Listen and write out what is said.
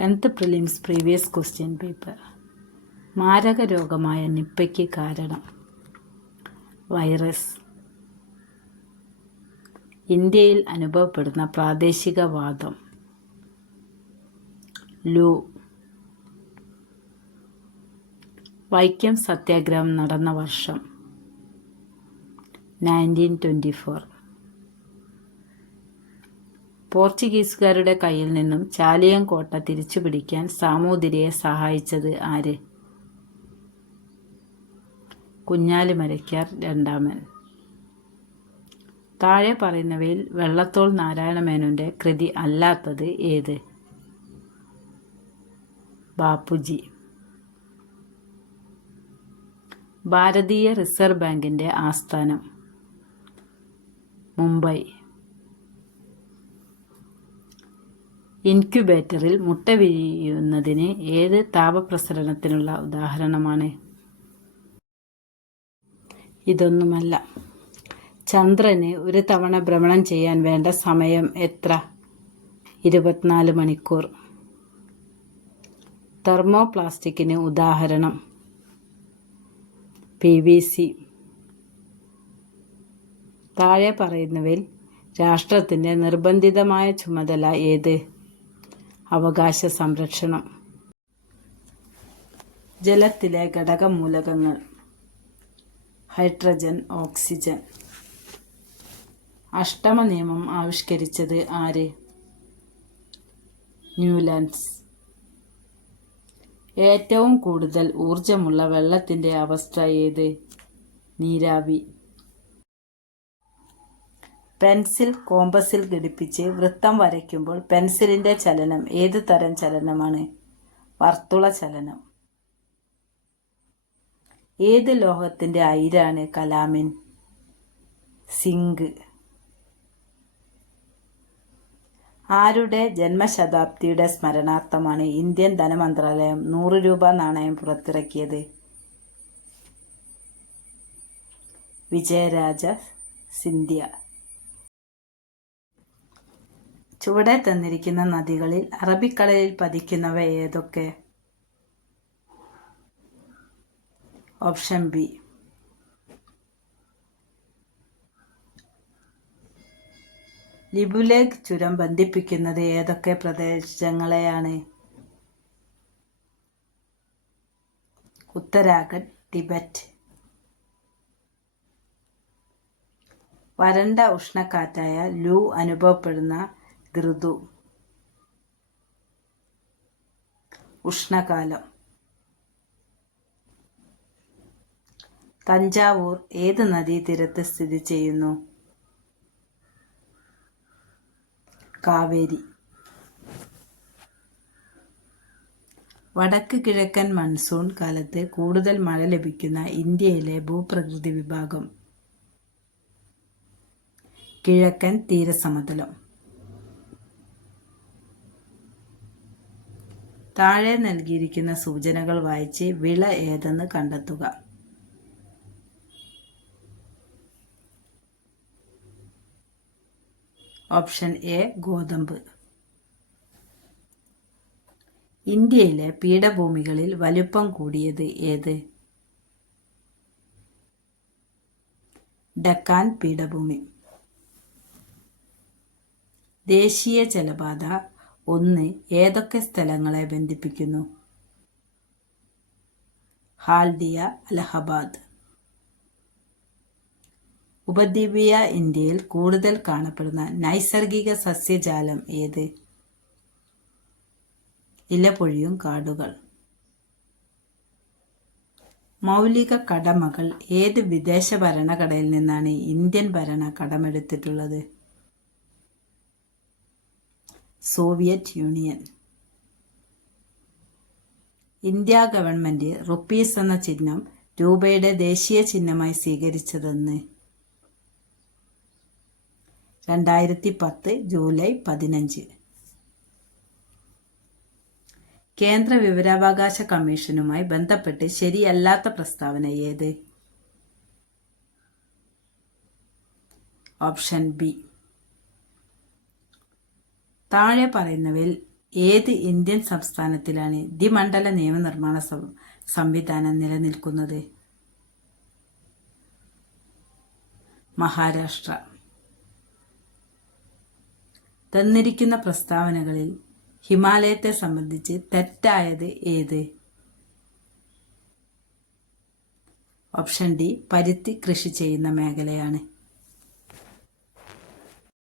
10th prelims previous question paper. മാരക രോഗമായ നിപ്പയ്ക്ക് കാരണം virus. ഇന്ത്യയിൽ അനുഭവപ്പെടുന്ന പ്രാദേശിക വാദം ലൂ. വൈക്കം സത്യാഗ്രഹം നടന്ന വർഷം 1924. പോർച്ചുഗീസുകാരുടെ കയ്യിൽ നിന്നും ചാലിയം കോട്ട തിരിച്ചുപിടിക്കാൻ സാമൂതിരിയെ സഹായിച്ചത് ആര്? കുഞ്ഞാലിമരയ്ക്കാർ രണ്ടാമൻ. താഴെ പറയുന്നവയിൽ വെള്ളത്തോൾ നാരായണമേനോന്റെ കൃതി അല്ലാത്തത് ഏത്? ബാപ്പുജി. ഭാരതീയ റിസർവ് ബാങ്കിന്റെ ആസ്ഥാനം മുംബൈ. ഇൻക്യുബേറ്ററിൽ മുട്ട വിരിയുന്നതിന് ഏത് താപപ്രസരണത്തിനുള്ള ഉദാഹരണമാണ്? ഇതൊന്നുമല്ല. ചന്ദ്രന് ഒരു തവണ ഭ്രമണം ചെയ്യാൻ വേണ്ട സമയം എത്ര? 24 മണിക്കൂർ. തെർമോപ്ലാസ്റ്റിക്കിന് ഉദാഹരണം PVC. താഴെ പറയുന്നവയിൽ രാഷ്ട്രത്തിന്റെ നിർബന്ധിതമായ ചുമതല ഏത്? അവകാശ സംരക്ഷണം. ജലത്തിലെ ഘടകമൂലകങ്ങൾ ഹൈഡ്രജൻ, ഓക്സിജൻ. അഷ്ടമ നിയമം ആവിഷ്കരിച്ചത് ആര്? ന്യൂലൻഡ്സ്. ഏറ്റവും കൂടുതൽ ഊർജമുള്ള വെള്ളത്തിന്റെ അവസ്ഥ ഏത്? നീരാവി. പെൻസിൽ കോമ്പസിൽ ഘടിപ്പിച്ച് വൃത്തം വരയ്ക്കുമ്പോൾ പെൻസിലിന്റെ ചലനം ഏത് തരം ചലനമാണ്? വർത്തുള ചലനം. ഏത് ലോഹത്തിന്റെ അയിരാണ് കലാമിൻ? സിങ്ക്. ആരുടെ ജന്മശതാബ്ദിയുടെ സ്മരണാർത്ഥമാണ് ഇന്ത്യൻ ധനമന്ത്രാലയം 100 രൂപ നാണയം പുറത്തിറക്കിയത്? വിജയരാജ സിന്ധ്യ. ചുവടെ തന്നിരിക്കുന്ന നദികളിൽ അറബിക്കടലിൽ പതിക്കുന്നവ ഏതൊക്കെ? Option B. ലിബുലേഖ് ചുരം ബന്ധിപ്പിക്കുന്നത് ഏതൊക്കെ പ്രദേശങ്ങളെയാണ്? ഉത്തരാഖണ്ഡ്, ടിബറ്റ്. വരണ്ട ഉഷ്ണക്കാറ്റായ ലൂ അനുഭവപ്പെടുന്ന ഋതു ഉഷ്ണകാലം. തഞ്ചാവൂർ ഏത് നദീതീരത്ത് സ്ഥിതി ചെയ്യുന്നു? കാവേരി. വടക്ക് കിഴക്കൻ മൺസൂൺ കാലത്ത് കൂടുതൽ മഴ ലഭിക്കുന്ന ഇന്ത്യയിലെ ഭൂപ്രകൃതി വിഭാഗം കിഴക്കൻ തീരസമതലം. താഴെ നൽകിയിരിക്കുന്ന സൂചനകൾ വായിച്ച് വിള ഏതെന്ന് കണ്ടെത്തുക. ഓപ്ഷൻ എ ഗോതമ്പ്. ഇന്ത്യയിലെ പീഠഭൂമികളിൽ വലുപ്പം കൂടിയത് ഏത്? ഡക്കാൻ പീഠഭൂമി. ദേശീയ ജലപാത 1 ഏതൊക്കെ സ്ഥലങ്ങളെ ബന്ധിപ്പിക്കുന്നു? ഹാൽഡിയ, അലഹബാദ്. ഉപദ്വീപീയ ഇന്ത്യയിൽ കൂടുതൽ കാണപ്പെടുന്ന നൈസർഗിക സസ്യജാലം ഏത്? ഇലപൊഴിയും കാടുകൾ. മൗലിക കടമകൾ ഏത് വിദേശ ഭരണഘടനയിൽ നിന്നാണ് ഇന്ത്യൻ ഭരണം കടമെടുത്തിട്ടുള്ളത്? Soviet Union. India government rupees എന്ന ചിഹ്നം രൂപയുടെ ദേശീയ ചിഹ്നമായി സ്വീകരിച്ചതെന്ന്? 2010 ജൂലൈ 15. കേന്ദ്ര വിവരാവകാശ കമ്മീഷനുമായി ബന്ധപ്പെട്ട് ശരിയല്ലാത്ത പ്രസ്താവന ഏത്? Option B. താഴെ പറയുന്നവയിൽ ഏത് ഇന്ത്യൻ സംസ്ഥാനത്തിലാണ് ദ്വിമണ്ഡല നിയമനിർമ്മാണ സംവിധാനം നിലനിൽക്കുന്നത്? മഹാരാഷ്ട്ര. തന്നിരിക്കുന്ന പ്രസ്താവനകളിൽ ഹിമാലയത്തെ സംബന്ധിച്ച് തെറ്റായത് ഏത്? ഓപ്ഷൻ ഡി, പരുത്തി കൃഷി ചെയ്യുന്ന മേഖലയാണ്.